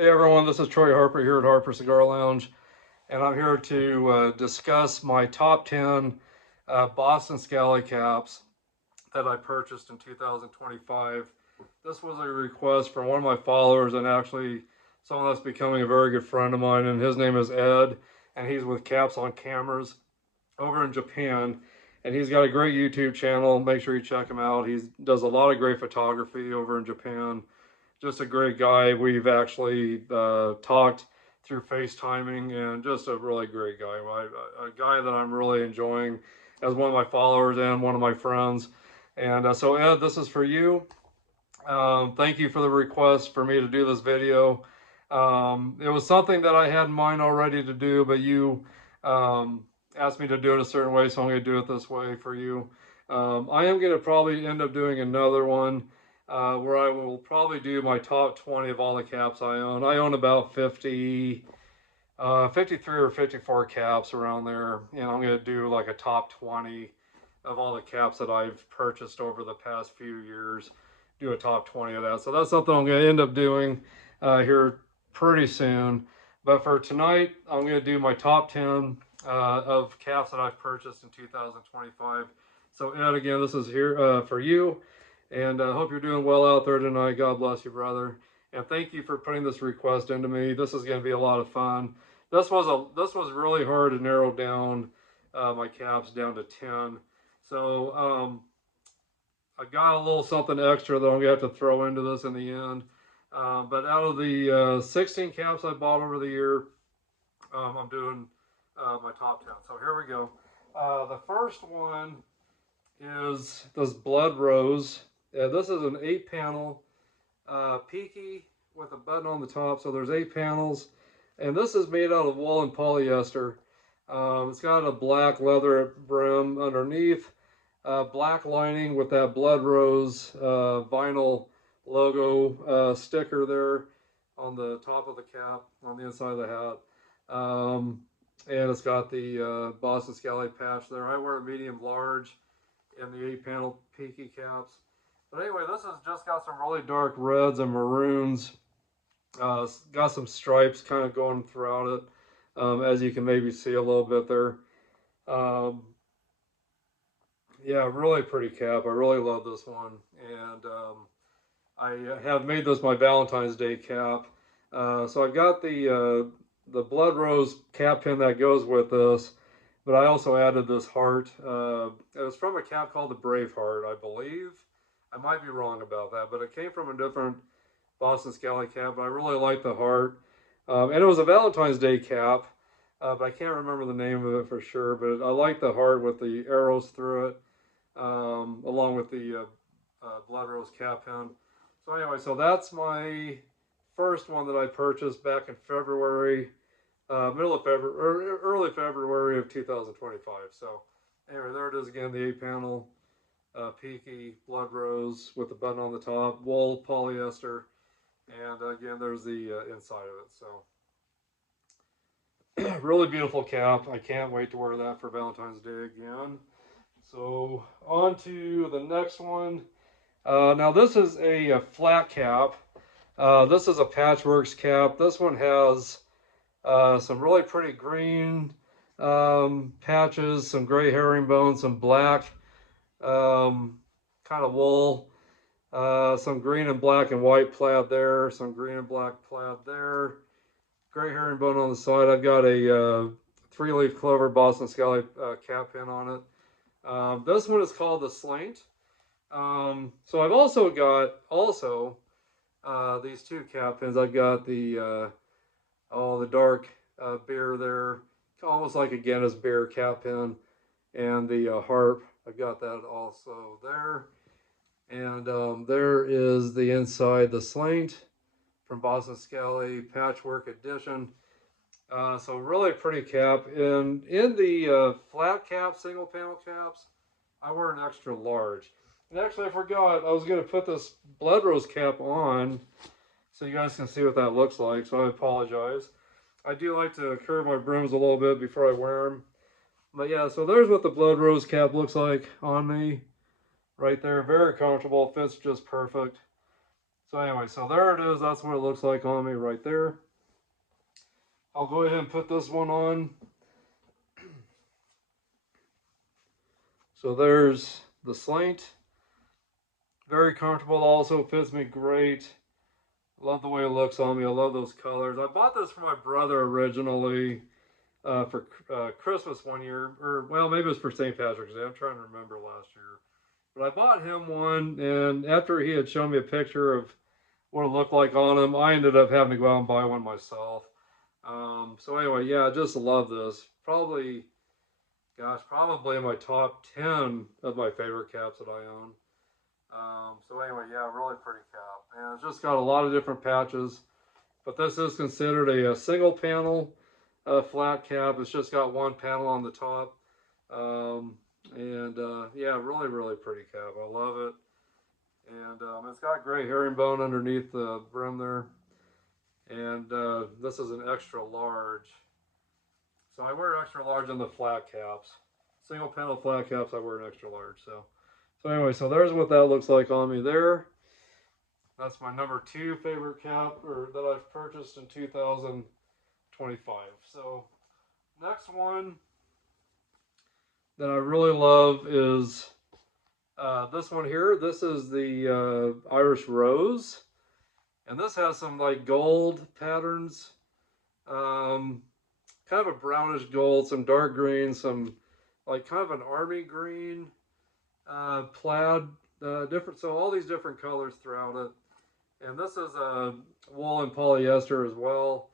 Hey everyone, this is Troy Harper here at Harper Cigar Lounge, and I'm here to discuss my top 10 Boston Scally caps that I purchased in 2025. This was a request from one of my followers, and actually someone that's becoming a very good friend of mine, and his name is Ed, and he's with Caps on Cameras over in Japan, and he's got a great YouTube channel. Make sure you check him out. He does a lot of great photography over in Japan. Just a great guy. We've actually talked through FaceTiming, and just a really great guy. A guy that I'm really enjoying as one of my followers and one of my friends. And so, Ed, this is for you. Thank you for the request for me to do this video. It was something that I had in mind already to do, but you asked me to do it a certain way, so I'm going to do it this way for you. I am going to probably end up doing another one where I will probably do my top 20 of all the caps I own. I own about 53 or 54 caps around there, and I'm going to do like a top 20 of all the caps that I've purchased over the past few years. Do a top 20 of that. So that's something I'm going to end up doing here pretty soon. But for tonight, I'm going to do my top 10 of caps that I've purchased in 2025. So Ed, again, this is here for you. And I hope you're doing well out there tonight. God bless you, brother. And thank you for putting this request into me. This is going to be a lot of fun. This was really hard to narrow down my caps down to 10. So I got a little something extra that I'm gonna have to throw into this in the end. But out of the 16 caps I bought over the year, I'm doing my top 10. So here we go. The first one is this Blood Rose. This is an 8-panel peaky with a button on the top. So there's 8 panels, and this is made out of wool and polyester. It's got a black leather brim underneath. Black lining with that Blood Rose vinyl logo sticker there on the top of the cap, on the inside of the hat. And it's got the Boston Scally patch there. I wear a medium large in the 8-panel peaky caps. But anyway, this has just got some really dark reds and maroons. Got some stripes kind of going throughout it, as you can maybe see a little bit there. Yeah, really pretty cap. I really love this one, and I have made this my Valentine's Day cap. So I've got the Blood Rose cap pin that goes with this, but I also added this heart. It was from a cap called the Brave Heart, I believe. I might be wrong about that, but it came from a different Boston Scally cap. But I really like the heart, and it was a Valentine's Day cap, but I can't remember the name of it for sure. But I like the heart with the arrows through it. Along with the Blood Rose cap pin. So anyway, so that's my first one that I purchased back in February, middle of February, early February of 2025. So anyway, there it is again, the 8-panel peaky Blood Rose with the button on the top, wool polyester, and again, there's the inside of it. So really beautiful cap. I can't wait to wear that for Valentine's Day again. So on to the next one. Now this is a flat cap. This is a Patchworks cap. This one has some really pretty green patches, some gray herringbone, some black kind of wool, some green and black and white plaid there, some green and black plaid there, gray herringbone on the side. I've got a 3-leaf clover Boston Scally cap pin on it. This one is called the Slate. So I've also got these 2 cap pins. I've got the dark beer there, almost like a Guinness beer cap pin, and the harp. I've got that also there. And there is the inside, the Slate from Boston Scally Patchwork Edition. So really pretty cap. And in the flat cap, single panel caps, I wear an extra large. And actually I forgot, I was going to put this Blood Rose cap on so you guys can see what that looks like, so I apologize. I do like to curve my brims a little bit before I wear them. But yeah, so there's what the Blood Rose cap looks like on me. Right there, very comfortable, fits just perfect. So anyway, so there it is. That's what it looks like on me right there. I'll go ahead and put this one on. So there's the Slate. Very comfortable. Also fits me great. Love the way it looks on me. I love those colors. I bought this for my brother originally for Christmas one year, or well, maybe it was for St. Patrick's Day. I'm trying to remember last year. But I bought him one, and after he had shown me a picture of what it looked like on him, I ended up having to go out and buy one myself. So anyway, yeah, I just love this. Probably, gosh, probably in my top 10 of my favorite caps that I own. So anyway, yeah, really pretty cap. And it's just got a lot of different patches, but this is considered a single panel flat cap. It's just got one panel on the top. Um, and yeah, really, really pretty cap. I love it. And it's got gray herringbone underneath the brim there. And this is an extra large. So I wear extra large on the flat caps. Single panel flat caps, I wear an extra large. So anyway, so there's what that looks like on me there. That's my number 2 favorite cap that I've purchased in 2025. So next one that I really love is this one here. This is the Irish Rose. And this has some like gold patterns. Um, Kind of a brownish gold, some dark green, some like kind of an army green, plaid, different. So all these different colors throughout it. And this is a wool and polyester as well.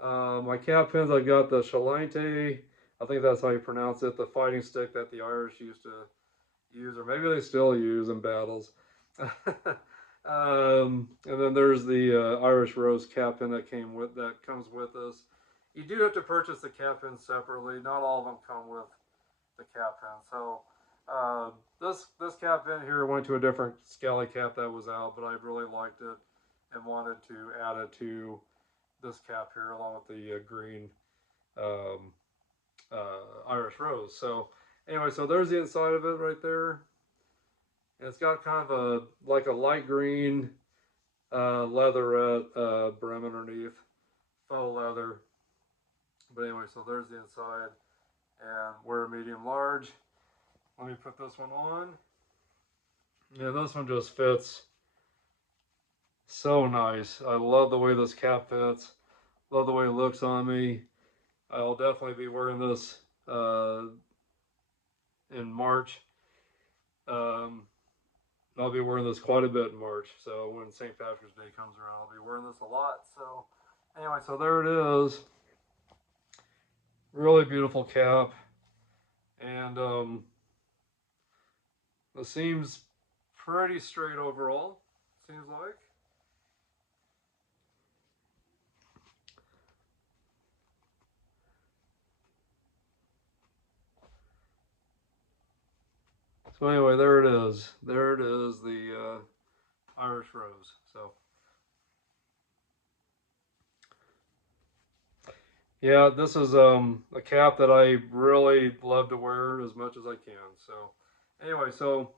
My cap pins, I've got the Chalante. I think that's how you pronounce it. The fighting stick that the Irish used to use, or maybe they still use in battles. And then there's the Irish Rose cap pin that comes with this. You do have to purchase the cap pins separately. Not all of them come with the cap pin. So this cap pin here went to a different Scally cap that was out, but I really liked it and wanted to add it to this cap here along with the green um, Irish Rose. So anyway, so there's the inside of it right there. And it's got kind of like a light green leatherette brim underneath, faux leather. But anyway, so there's the inside, and we're a medium large. Let me put this one on. Yeah, this one just fits so nice. I love the way this cap fits. Love the way it looks on me. I'll definitely be wearing this in March. Um, I'll be wearing this quite a bit in March. So when St. Patrick's Day comes around, I'll be wearing this a lot. So anyway, so there it is. Really beautiful cap. And it seems pretty straight overall, seems like. So anyway, there it is. There it is, the Irish Rose. So yeah, this is a cap that I really love to wear as much as I can. So anyway, so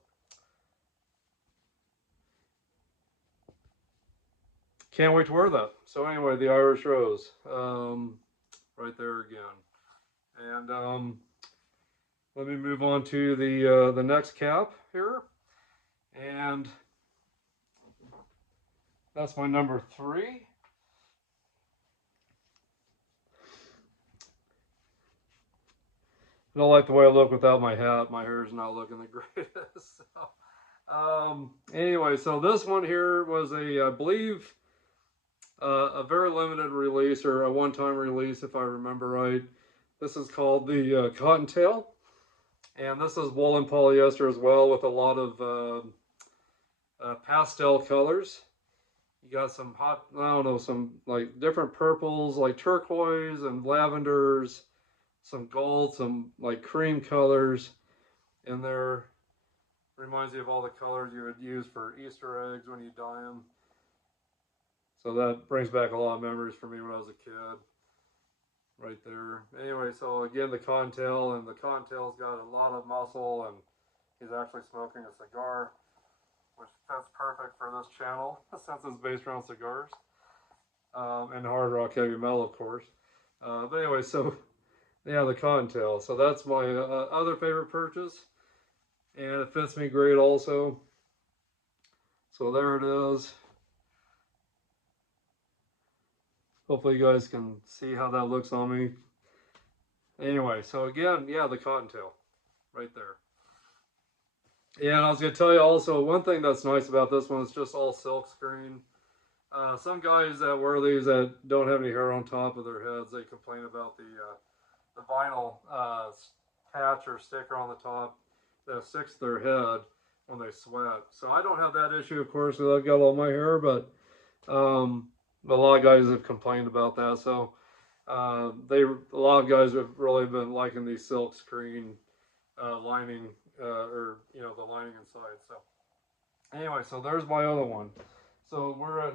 can't wait to wear that. So anyway, the Irish Rose, right there again. And let me move on to the next cap here, and that's my number 3. I don't like the way I look without my hat. My hair is not looking the greatest. Anyway, so this one here was I believe, a very limited release or a one-time release, if I remember right. This is called the Cottontail, and this is wool and polyester as well, with a lot of pastel colors. You got some hot, I don't know, some like different purples, like turquoise and lavenders, some gold, some like cream colors in there. Reminds you of all the colors you would use for Easter eggs when you dye them. So that brings back a lot of memories for me when I was a kid. Right there. Anyway, so again, the Cottontail, and the Cottontail's got a lot of muscle, and he's actually smoking a cigar. which fits perfect for this channel since it's based around cigars and hard rock heavy metal, of course. But anyway, so yeah, the Cottontail. So that's my other favorite purchase, and it fits me great also. So there it is. Hopefully you guys can see how that looks on me. Anyway, so again, yeah, the Cottontail right there. Yeah, and I was going to tell you also, one thing that's nice about this one is just all silk screen. Some guys that wear these that don't have any hair on top of their heads, they complain about the vinyl patch or sticker on the top that sticks to their head when they sweat. So I don't have that issue, of course, because I've got all my hair, but a lot of guys have complained about that. So a lot of guys have really been liking these silk screen lining or the lining inside. So anyway, so there's my other one. So we're at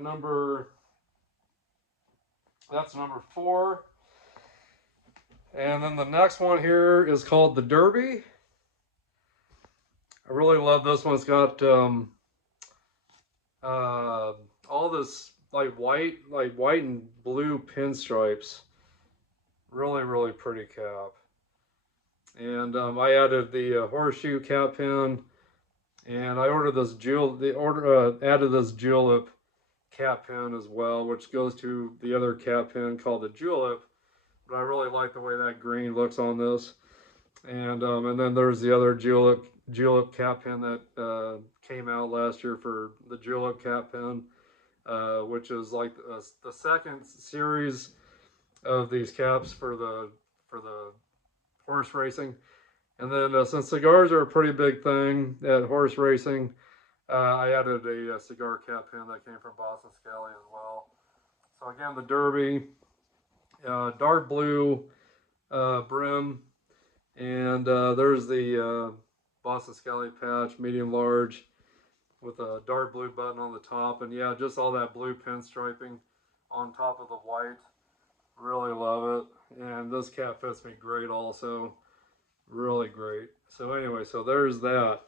that's number 4. And then the next one here is called the Derby. I really love this one. It's got all this like white and blue pinstripes. Really, really pretty cap. And I added the horseshoe cap pin, and I ordered this added this julep cap pin as well, which goes to the other cap pin called the julep. But I really like the way that green looks on this. And then there's the other julep cap pin that came out last year for the julep cap pin, which is like the second series of these caps for the horse racing. And then since cigars are a pretty big thing at horse racing, I added a cigar cap pin that came from Boston Scally as well. So again, the Derby, dark blue brim, and there's the Boston Scally patch, medium large, with a dark blue button on the top, and yeah, just all that blue pinstriping on top of the white. Really love it, and this cap fits me great also. Really great. So anyway, so there's that.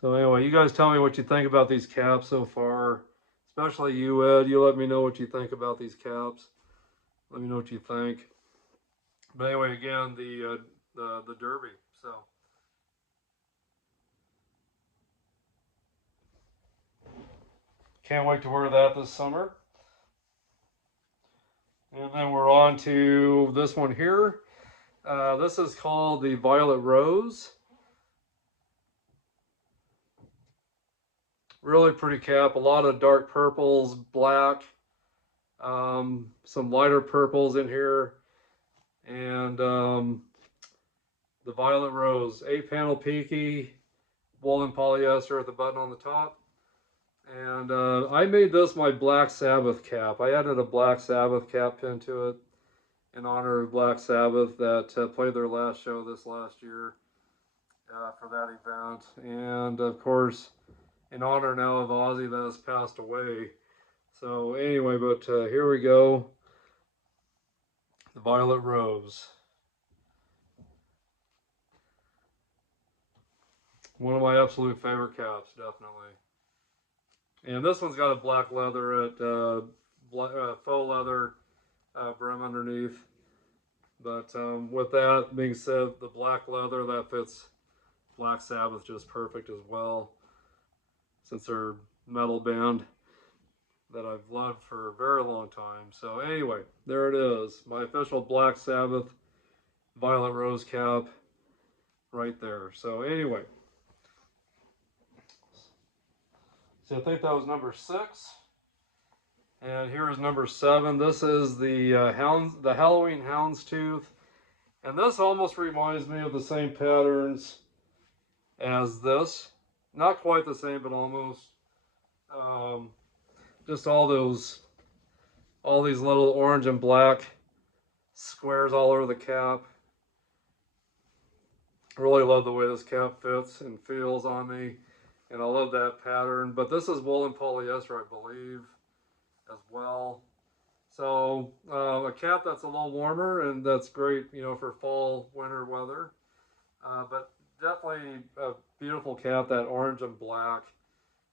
So anyway, you guys tell me what you think about these caps so far. Especially you, Ed. You let me know what you think about these caps. Let me know what you think. But anyway, again, the Derby. So can't wait to wear that this summer. And then we're on to this one here. This is called the Violet Rose. Really pretty cap. A lot of dark purples, black, some lighter purples in here, and the Violet Rose, 8-panel peaky, woolen polyester at the button on the top. And I made this my Black Sabbath cap. I added a Black Sabbath cap pin to it in honor of Black Sabbath that played their last show this last year for that event. And of course, in honor now of Ozzy that has passed away. So anyway, but here we go. The Violet Rose. One of my absolute favorite caps, definitely. And this one's got a black leather at faux leather brim underneath. But with that being said, the black leather, that fits Black Sabbath just perfect as well, since they're a metal band that I've loved for a very long time. So anyway, there it is. My official Black Sabbath Violet Rose cap right there. So anyway. So I think that was number 6. And here is number 7. This is the the Halloween Houndstooth. And this almost reminds me of the same patterns as this. Not quite the same, but almost. Just all these little orange and black squares all over the cap. Really love the way this cap fits and feels on me. And I love that pattern. But this is woolen polyester, I believe, as well. So a cap that's a little warmer and that's great, you know, for fall, winter weather. But definitely a beautiful cap, that orange and black.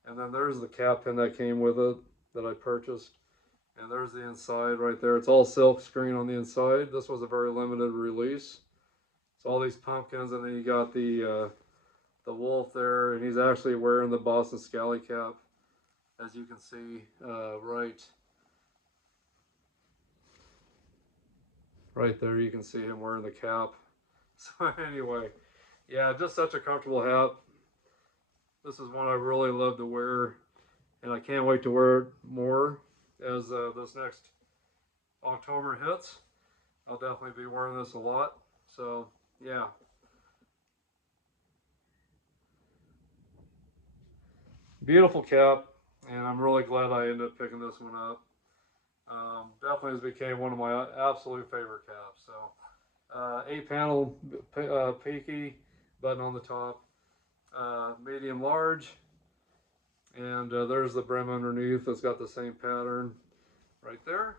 And then there's the cap pin that came with it that I purchased. And there's the inside right there. It's all silk screen on the inside. This was a very limited release. So all these pumpkins, and then you got the wolf there, and he's actually wearing the Boston Scally cap, as you can see right there. You can see him wearing the cap. So anyway, yeah, just such a comfortable hat. This is one I really love to wear, and I can't wait to wear it more as this next October hits. I'll definitely be wearing this a lot. So yeah, beautiful cap, and I'm really glad I ended up picking this one up. Definitely has became one of my absolute favorite caps. So 8 panel peaky button on the top, medium large, and there's the brim underneath. It's got the same pattern right there.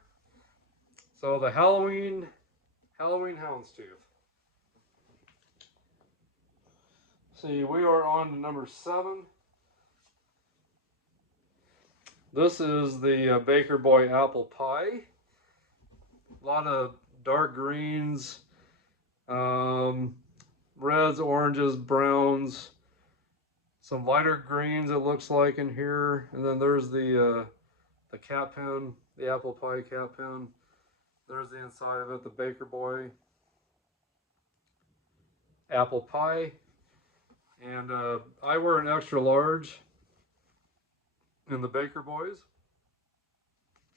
So the Halloween houndstooth. See, we are on to number 7. This is the Baker Boy apple pie. A lot of dark greens, reds, oranges, browns, some lighter greens it looks like in here, and then there's the cap pin, the apple pie cap pin. There's the inside of it, the Baker Boy apple pie, and I wear an extra large in the Baker Boys.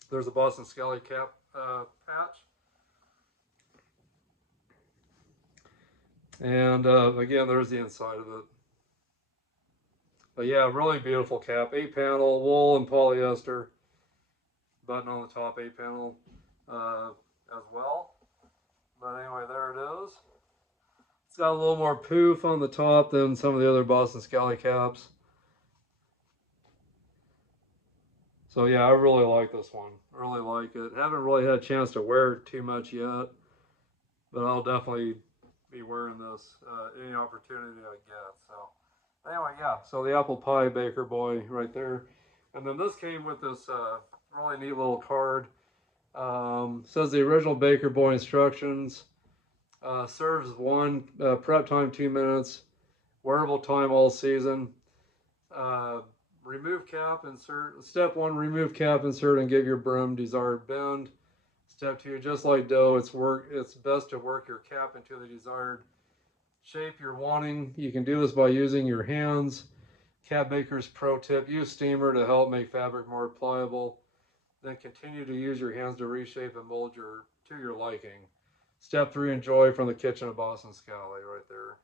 There's a Boston Scally cap patch. And again, there's the inside of it. But yeah, really beautiful cap. 8 panel, wool and polyester. Button on the top, 8 panel as well. But anyway, there it is. It's got a little more poof on the top than some of the other Boston Scally caps. So yeah, I really like this one. Really like it. Haven't really had a chance to wear it too much yet, but I'll definitely be wearing this any opportunity I get. So anyway, yeah. So the apple pie Baker Boy right there, and then this came with this really neat little card. Says the original Baker Boy instructions. Serves 1, prep time 2 minutes, wearable time all season. Remove cap, insert. Step 1, remove cap, insert, and give your brim desired bend. Step 2, just like dough, it's best to work your cap into the desired shape you're wanting. You can do this by using your hands. Cap Baker's pro tip: use steamer to help make fabric more pliable. Then continue to use your hands to reshape and mold to your liking. Step 3, enjoy from the kitchen of Boston Scally right there.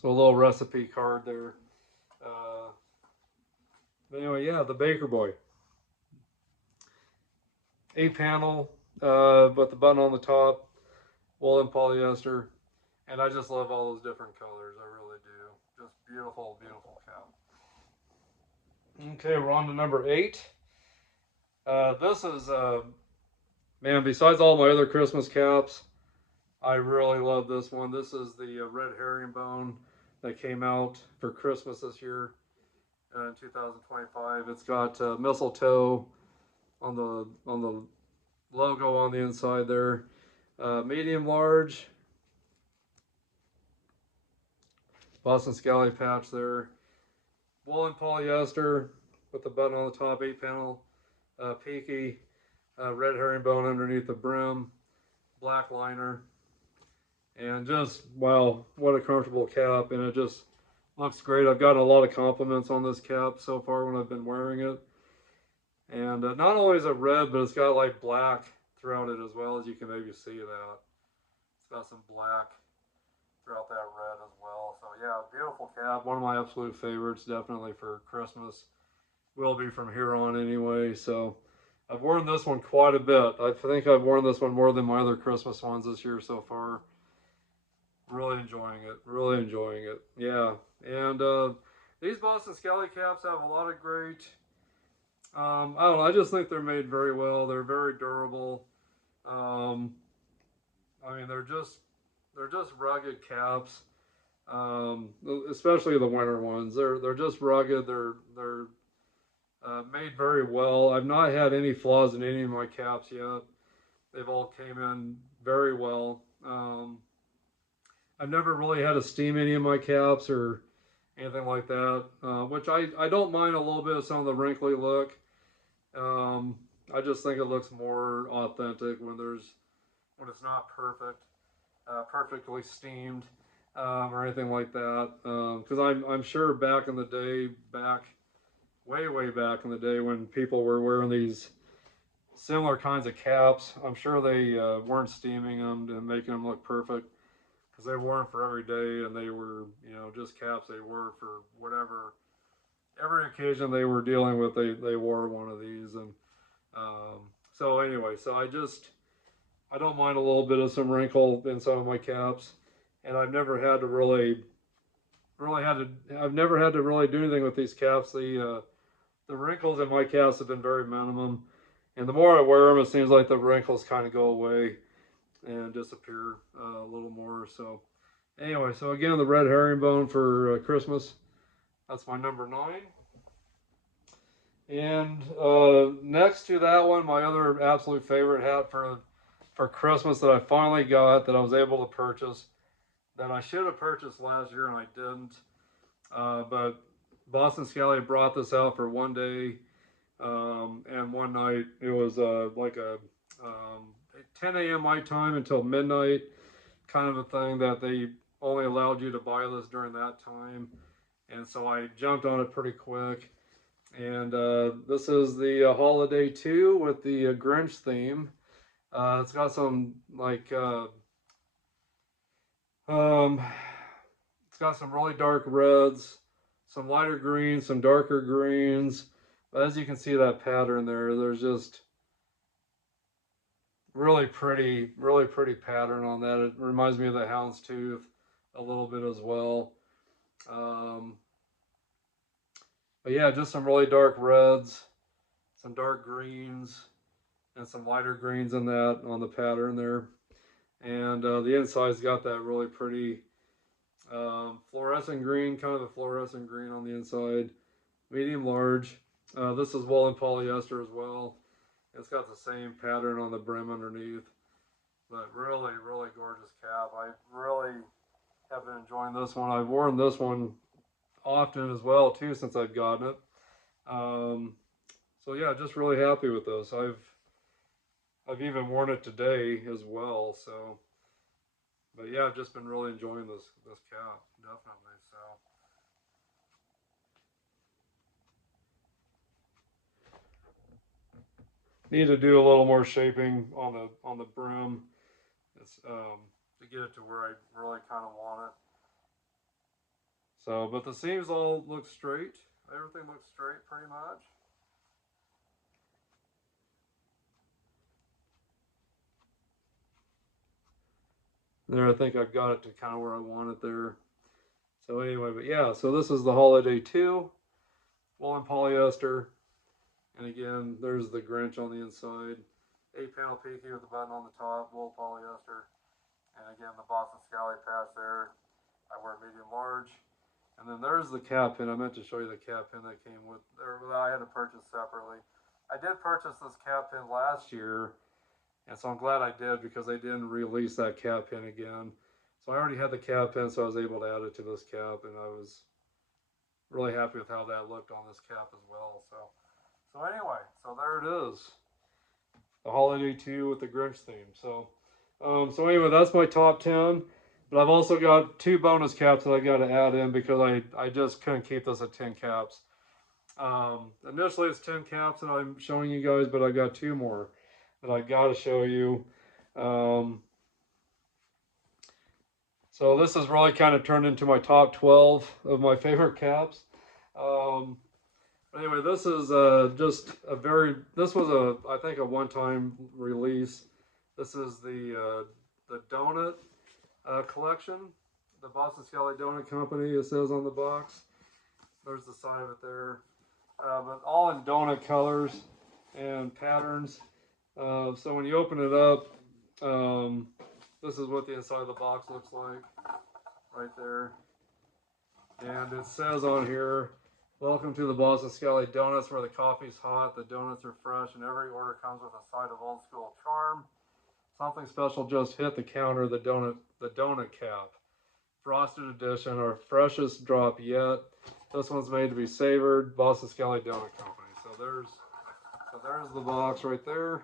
So a little recipe card there. But anyway, yeah, the Baker Boy. 8 panel, but the button on the top, wool and polyester. And I just love all those different colors. I really do. Just beautiful, beautiful cap. Okay, we're on to number 8. This is, man, besides all my other Christmas caps, I really love this one. This is the red herringbone that came out for Christmas this year in 2025. It's got mistletoe on the logo on the inside there. Medium large. Boston Scally patch there. Wool and polyester with the button on the top, 8 panel. Peaky. Red herringbone underneath the brim. Black liner. And just, wow, what a comfortable cap. And it just looks great. I've gotten a lot of compliments on this cap so far when I've been wearing it. And not only is it red, but it's got like black throughout it as well, as you can maybe see that. It's got some black throughout that red as well. So yeah, beautiful cap. One of my absolute favorites, definitely for Christmas. Will be from here on anyway. So I've worn this one quite a bit. I think I've worn this one more than my other Christmas ones this year so far. Really enjoying it. Really enjoying it. Yeah. And these Boston Scally caps have a lot of great I don't know. I just think they're made very well. They're very durable. Um, I mean, they're just rugged caps. Um, Especially the winter ones. They're just rugged. They're made very well. I've not had any flaws in any of my caps yet. They've all came in very well. I've never really had to steam any of my caps or anything like that, which I don't mind a little bit of some of the wrinkly look. Um, I just think it looks more authentic when it's not perfectly steamed, or anything like that. Because I'm sure back in the day, way back in the day when people were wearing these similar kinds of caps, I'm sure they weren't steaming them and making them look perfect because they wore them for every day and they were just caps they wore for whatever every occasion they were dealing with. They wore one of these and so anyway, so I don't mind a little bit of some wrinkle in some of my caps, and I've never had to really do anything with these caps. The wrinkles in my caps have been very minimum, and the more I wear them, it seems like the wrinkles kind of go away and disappear a little more. So anyway, so again, the red herringbone for Christmas. That's my number 9. And next to that one, my other absolute favorite hat for Christmas that I finally got that I was able to purchase that I should have purchased last year and I didn't. But Boston Scally brought this out for one day and one night. It was like a 10 a.m. my time until midnight kind of a thing that they only allowed you to buy this during that time. And so I jumped on it pretty quick. And this is the Holiday 2 with the Grinch theme. It's got some like um, it's got some really dark reds, some lighter greens, some darker greens. But as you can see that pattern there, there's just really pretty pattern on that. It reminds me of the Hounds tooth a little bit as well. Um, but yeah, just some really dark reds, some dark greens, and some lighter greens in that on the pattern there. And the inside's got that really pretty fluorescent green, kind of a fluorescent green on the inside, medium large. This is wool and polyester as well. It's got the same pattern on the brim underneath, but really gorgeous cap. I really have been enjoying this one. I've worn this one often as well too since I've gotten it. Um, so yeah, just really happy with this. I've even worn it today as well. So, but yeah, I've just been really enjoying this cap definitely. So need to do a little more shaping on the brim. It's to get it to where I really kind of want it. So, but the seams all look straight. Everything looks straight pretty much. There, I think I've got it to kind of where I want it there. So anyway, but yeah, so this is the Holiday 2, wool and polyester. And again, there's the Grinch on the inside. 8-panel peaky with the button on the top, wool polyester. And again, the Boston Scally patch there. I wear medium large. And then there's the cap pin. I meant to show you the cap pin that came with there. I had to purchase separately. I did purchase this cap pin last year, and so I'm glad I did because they didn't release that cap pin again. So I already had the cap pin, so I was able to add it to this cap, and I was really happy with how that looked on this cap as well. So anyway, so there it is, the Holiday 2 with the Grinch theme. So anyway, that's my top 10. But I've also got 2 bonus caps that I got to add in because I just couldn't keep this at 10 caps. Initially, it's 10 caps that I'm showing you guys, but I got 2 more that I got to show you. Um, so this has really kind of turned into my top 12 of my favorite caps. Um, anyway, this is just a this was I think a one-time release. This is the donut collection, the Boston Scally Donut Company, it says on the box. There's the side of it there. but all in donut colors and patterns. So when you open it up, this is what the inside of the box looks like right there. And it says on here, welcome to the Boston Scally Donuts, where the coffee's hot, the donuts are fresh, and every order comes with a side of old school charm. Something special just hit the counter, the donut cap. Frosted edition, our freshest drop yet. This one's made to be savored, Boston Scally Donut Company. So there's the box right there.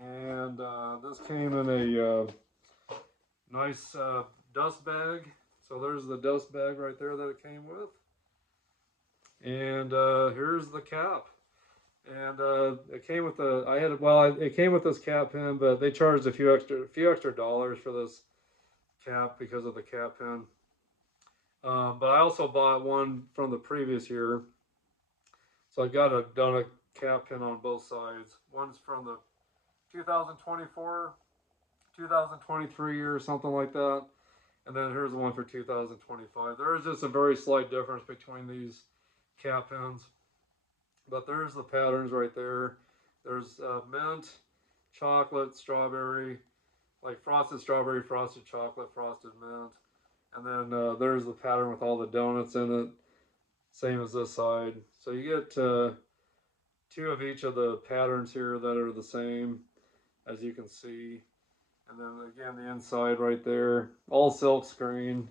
And this came in a nice dust bag. So there's the dust bag right there that it came with. And here's the cap. And it came with it came with this cap pin, but they charged a few extra dollars for this cap because of the cap pin. But I also bought one from the previous year. So I got a donut cap pin on both sides. One's from the 2024, 2023 year, something like that. And then here's the one for 2025. There is just a very slight difference between these cap pins. But there's the patterns right there. There's mint, chocolate, strawberry, like frosted strawberry, frosted chocolate, frosted mint. And then there's the pattern with all the donuts in it. Same as this side. So you get two of each of the patterns here that are the same, as you can see. And then again, the inside right there, all silk screen.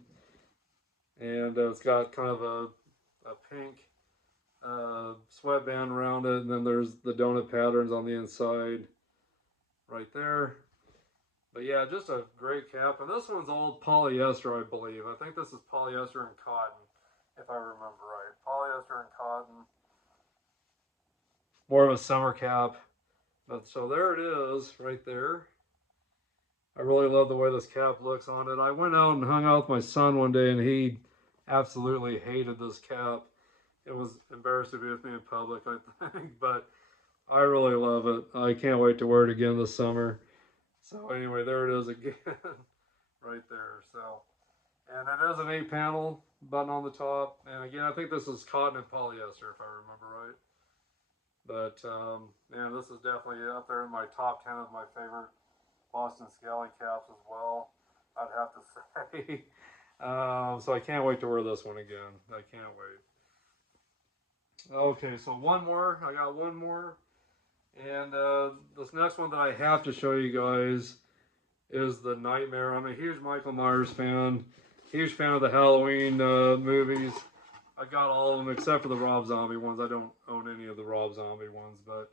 And it's got kind of a pink sweatband around it. And then there's the donut patterns on the inside right there. But yeah, just a great cap. And this one's all polyester, I believe. I think this is polyester and cotton, if I remember right. Polyester and cotton. More of a summer cap. But so there it is, right there. I really love the way this cap looks on it. I went out and hung out with my son one day, and he absolutely hated this cap. It was embarrassed to be with me in public, I think, but I really love it. I can't wait to wear it again this summer. So anyway, there it is again, right there. So, and it is an 8-panel button on the top. And again, I think this is cotton and polyester, if I remember right. But yeah, this is definitely up there in my top 10 of my favorite Boston Scally caps as well, I'd have to say. So I can't wait to wear this one again. I can't wait. Okay, so one more. I got one more. And this next one that I have to show you guys is the Nightmare. I'm a huge Michael Myers fan. Huge fan of the Halloween movies. I got all of them except for the Rob Zombie ones. I don't own any of the Rob Zombie ones, but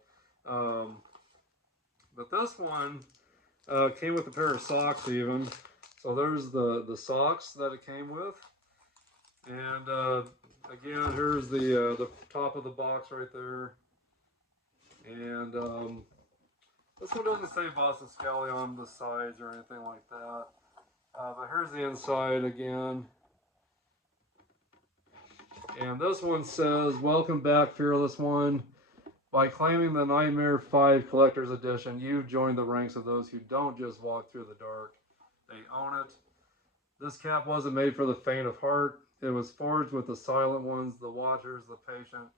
this one came with a pair of socks even. So there's the socks that it came with. And again, here's the top of the box right there. And this one doesn't say Boston Scally on the sides or anything like that. But here's the inside again. And this one says, welcome back, Fearless One. By claiming the Nightmare 5 Collector's Edition, you've joined the ranks of those who don't just walk through the dark. They own it. This cap wasn't made for the faint of heart. It was forged with the silent ones, the watchers, the patient,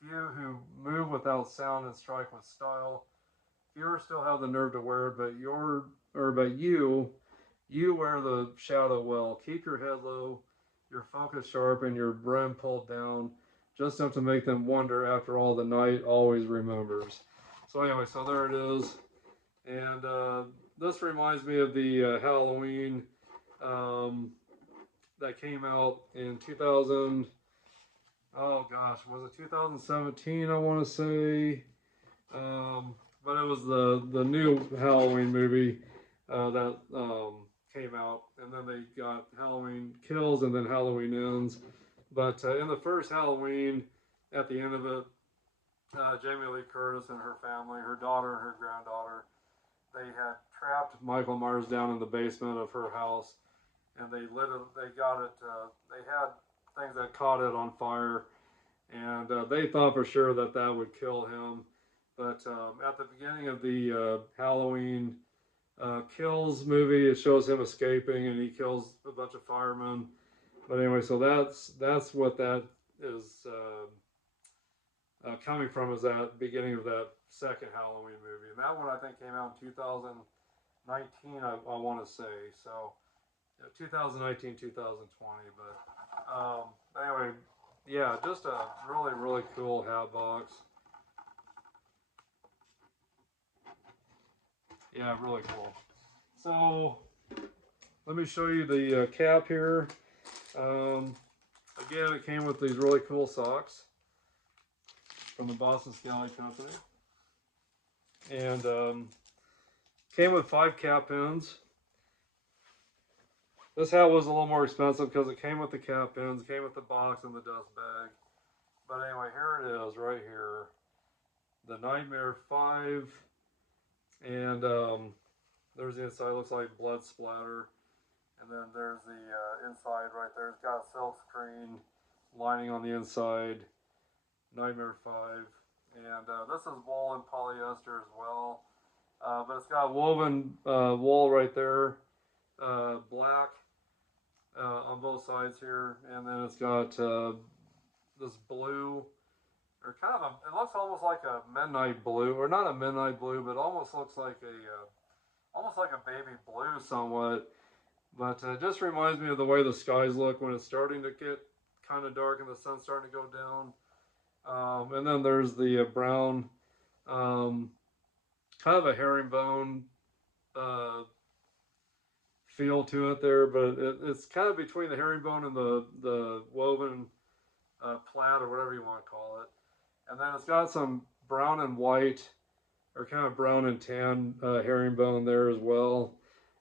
few who move without sound and strike with style. Fewer still have the nerve to wear it, but you wear the shadow well. Keep your head low, your focus sharp, and your brim pulled down, just enough to make them wonder after all the night always remembers. So anyway, so there it is. And this reminds me of the Halloween that came out in 2000. Oh gosh, was it 2017? I want to say. But it was the new Halloween movie that came out, and then they got Halloween Kills and then Halloween Ends. But in the first Halloween, at the end of it, Jamie Lee Curtis and her family, her daughter and her granddaughter, they had trapped Michael Myers down in the basement of her house, and they lit it. They got it. They had things that caught it on fire, and they thought for sure that that would kill him. But at the beginning of the Halloween Kills movie, it shows him escaping, and he kills a bunch of firemen. But anyway, so that's what that is coming from is that beginning of that second Halloween movie. And that one I think came out in 2019, I want to say. So 2019, 2020. But anyway, yeah, just a really, really cool hat box. Yeah, really cool. So let me show you the cap here. Um, Again, it came with these really cool socks from the Boston Scally Company. And came with 5 cap pins. This hat was a little more expensive because it came with the cap pins, came with the box and the dust bag. But anyway, here it is right here. The Nightmare 5. And there's the inside, looks like blood splatter. And then there's the inside right there. It's got a silk screen lining on the inside. Nightmare 5. And this is wool and polyester as well. But it's got woven wool right there. Black on both sides here. And then it's got this blue. Or kind of it looks almost like a midnight blue. Or not a midnight blue, but almost looks like a baby blue somewhat. But it just reminds me of the way the skies look when it's starting to get kind of dark and the sun's starting to go down. And then there's the brown, kind of a herringbone feel to it there, but it's kind of between the herringbone and the woven plaid or whatever you want to call it. And then it's got some brown and white, or kind of brown and tan herringbone there as well.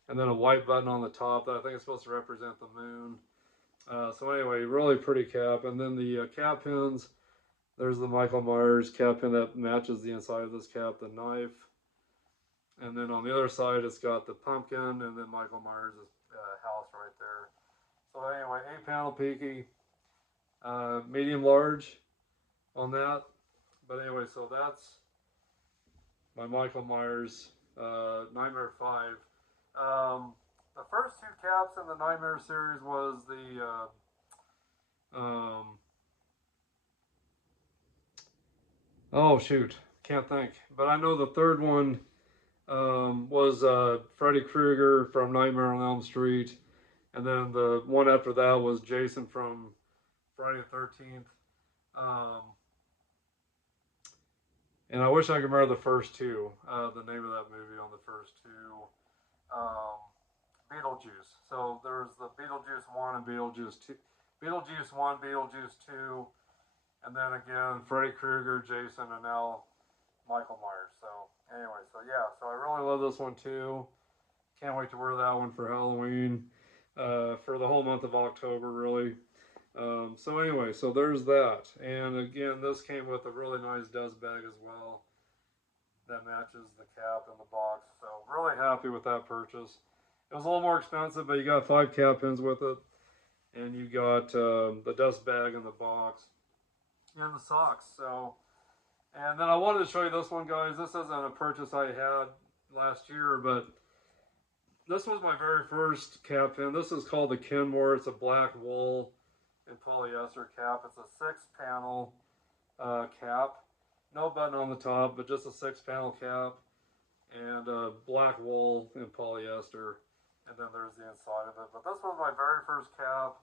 And then a white button on the top that I think is supposed to represent the moon. So anyway, really pretty cap. And then the cap pins, there's the Michael Myers cap pin that matches the inside of this cap, the knife. And then on the other side, it's got the pumpkin and then Michael Myers' house right there. So anyway, 8-panel peaky, medium large on that. But anyway, so that's my Michael Myers Nightmare 5. The first 2 caps in the Nightmare series was the oh shoot, can't think. But I know the third one was Freddy Krueger from Nightmare on Elm Street, and then the one after that was Jason from Friday the 13th. And I wish I could remember the first 2, the name of that movie on the first 2. Beetlejuice. So there's the Beetlejuice 1 and Beetlejuice 2. Beetlejuice 1, Beetlejuice 2, and then again Freddy Krueger, Jason, and now Michael Myers. So anyway, so yeah, so I really love this one too. Can't wait to wear that one for Halloween, for the whole month of October, really. So anyway, so there's that. And again, this came with a really nice dust bag as well that matches the cap and the box. So really happy with that purchase. It was a little more expensive, but you got 5 cap pins with it. And you got the dust bag in the box and the socks. So, and then I wanted to show you this one, guys. This isn't a purchase I had last year, but this was my very first cap pin. This is called the Kenmore. It's a black wool and polyester cap. It's a 6-panel cap. No button on the top, but just a 6-panel cap. And black wool and polyester. And then there's the inside of it. But this was my very first cap.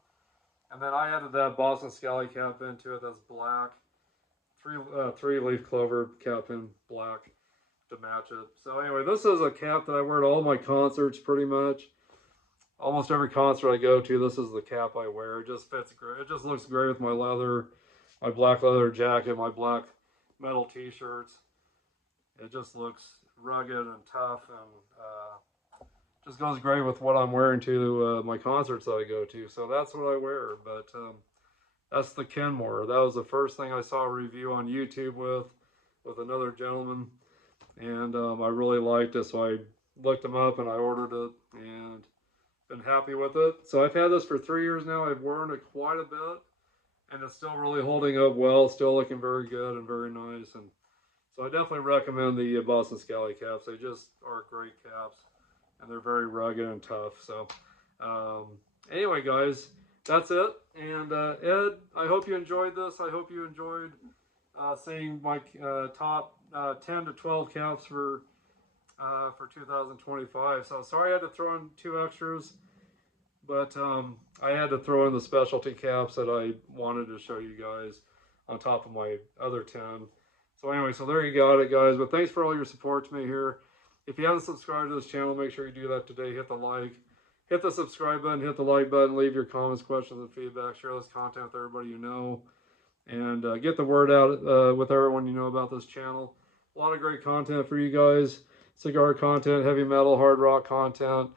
And then I added that Boston Scally cap into it that's black. 3-leaf clover cap in black to match it. So anyway, this is a cap that I wear to all my concerts pretty much. Almost every concert I go to, this is the cap I wear. It just fits great. It just looks great with my leather, my black leather jacket, my black metal t-shirts. It just looks rugged and tough, and just goes great with what I'm wearing to my concerts that I go to. So that's what I wear. But that's the Kenmore. That was the first thing I saw a review on YouTube with another gentleman, and I really liked it. So I looked him up and I ordered it and been happy with it. So I've had this for 3 years now. I've worn it quite a bit, and it's still really holding up well. Still looking very good and very nice. And so I definitely recommend the Boston Scally caps. They just are great caps, and they're very rugged and tough. So anyway, guys, that's it. And Ed, I hope you enjoyed this. I hope you enjoyed seeing my top 10 to 12 caps for 2025. So sorry I had to throw in 2 extras, but I had to throw in the specialty caps that I wanted to show you guys on top of my other 10. So anyway, so there you got it, guys. But thanks for all your support to me here. If you haven't subscribed to this channel, make sure you do that today. Hit the like, hit the subscribe button, hit the like button, leave your comments, questions, and feedback. Share this content with everybody you know, and get the word out with everyone you know about this channel. A lot of great content for you guys. Cigar content, heavy metal, hard rock content,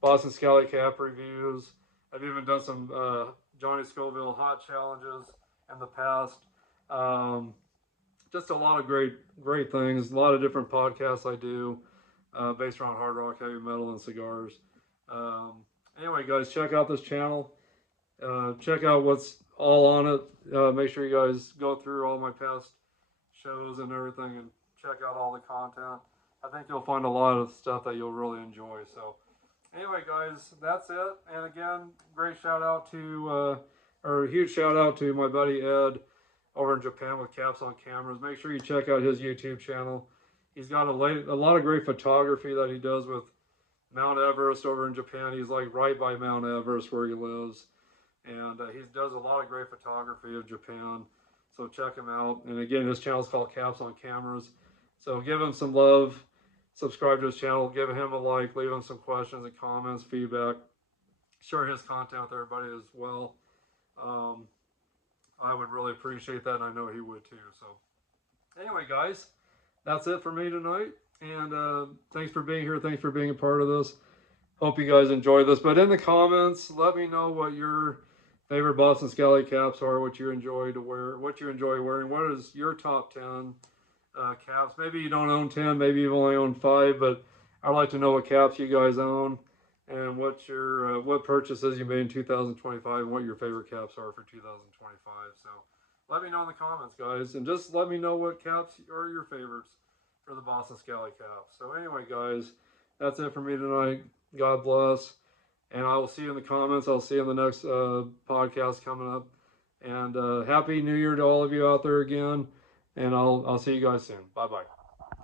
Boston Scally Cap reviews. I've even done some Johnny Scoville hot challenges in the past. Just a lot of great things. A lot of different podcasts I do based around hard rock, heavy metal, and cigars. Anyway, guys, check out this channel. Check out what's all on it. Make sure you guys go through all my past shows and everything and check out all the content. I think you'll find a lot of stuff that you'll really enjoy. So anyway, guys, that's it. And again, great shout out to, or a huge shout out to my buddy Ed over in Japan with Caps on Cameras. Make sure you check out his YouTube channel. He's got a lot of great photography that he does with Mount Everest over in Japan. He's like right by Mount Everest where he lives. And he does a lot of great photography of Japan. So check him out. And again, his channel is called Caps on Cameras. So give him some love. Subscribe to his channel. Give him a like. Leave him some questions and comments, feedback. Share his content with everybody as well. I would really appreciate that, and I know he would too. So anyway, guys, that's it for me tonight. And thanks for being here. Thanks for being a part of this. Hope you guys enjoy this. But in the comments, let me know what your favorite Boston Scally caps are, what you enjoy to wear, what you enjoy wearing. What is your top 10 caps? Maybe you don't own 10, maybe you only own 5, but I'd like to know what caps you guys own and what your what purchases you made in 2025 and what your favorite caps are for 2025. So let me know in the comments, guys, and just let me know what caps are your favorites for the Boston Scally caps. So anyway, guys, that's it for me tonight. God bless, and I will see you in the comments. I'll see you in the next podcast coming up, and Happy New Year to all of you out there again, and I'll see you guys soon. Bye bye.